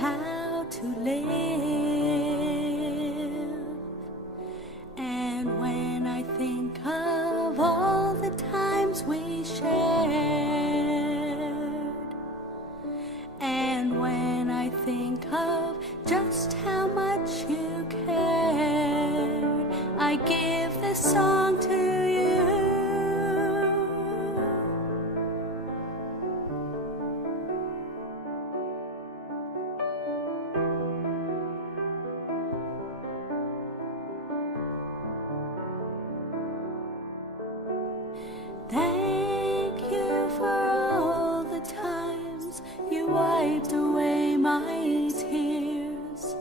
how to live. And when I think of all the times we shared, and when I think of just how much you cared, I give this song to you. Thank you for all the times you wiped away my tears.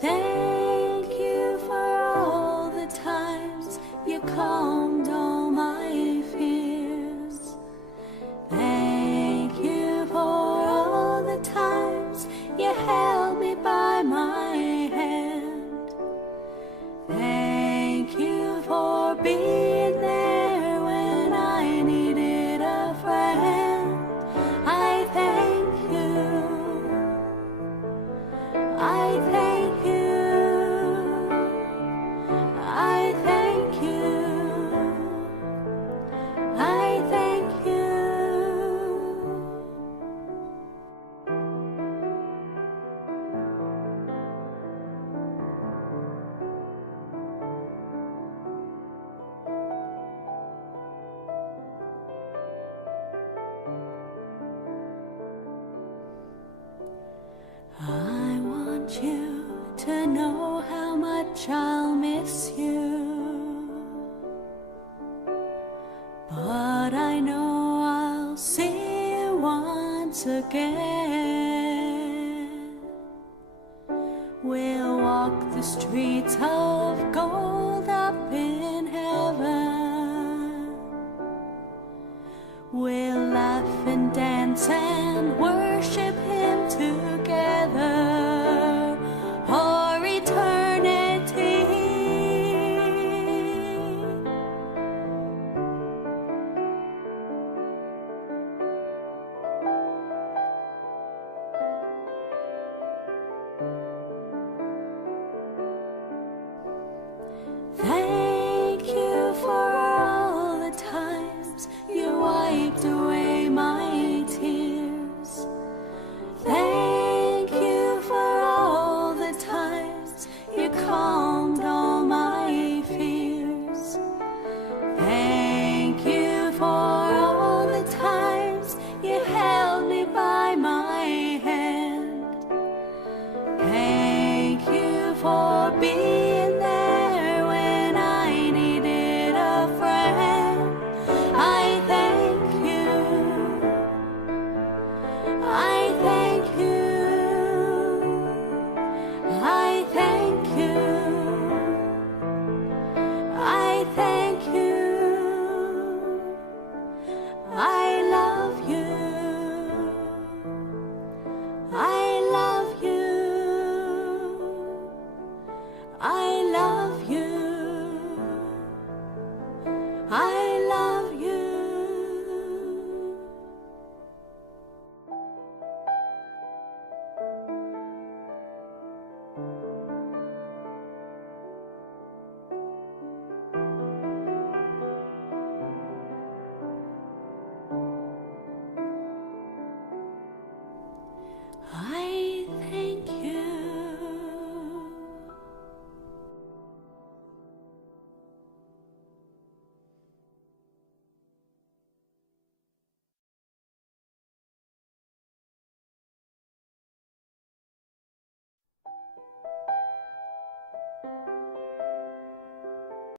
Thank you for all the times you calmed all my fears. Thank you for all the times you held me by my hand. Thank you for being there when I needed a friend. I thank you. I thank you. I thank you. I thank you. I want you to know how much I'll miss you, but I know I'll see you once again. We'll walk the streets of gold up in heaven. We'll laugh and dance and worship Him together.